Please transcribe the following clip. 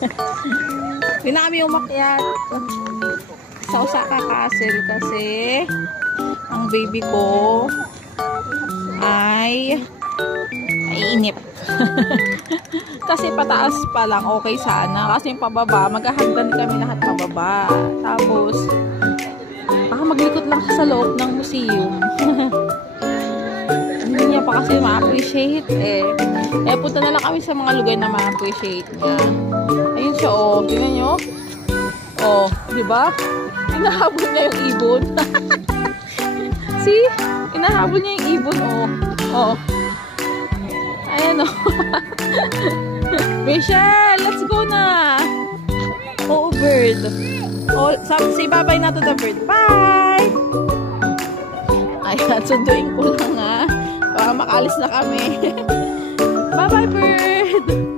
Hindi na kami umakyat sa Osaka Castle kasi ang baby ko ay inip. Kasi pataas pa lang okay sana. Kasi yung pababa, maghahagdan kami lahat pababa. Tapos, baka maglikot lang sa loob ng museum. Hindi niya pa kasi ma-appreciate eh. Eh, punta na lang kami sa mga lugar na ma-appreciate niya. Ayun siya, oh. Tingnan nyo. Oh, di ba? Inahabol niya yung ibon. See? Inahabol niya yung ibon, oh. Oh. Ayan, oh. Rachel, let's go na. Oh, bird. Oh, say bye-bye na to the bird. Bye! Ayan, sunduin ko lang, ha. Para makalis na kami. Bye-bye, bird!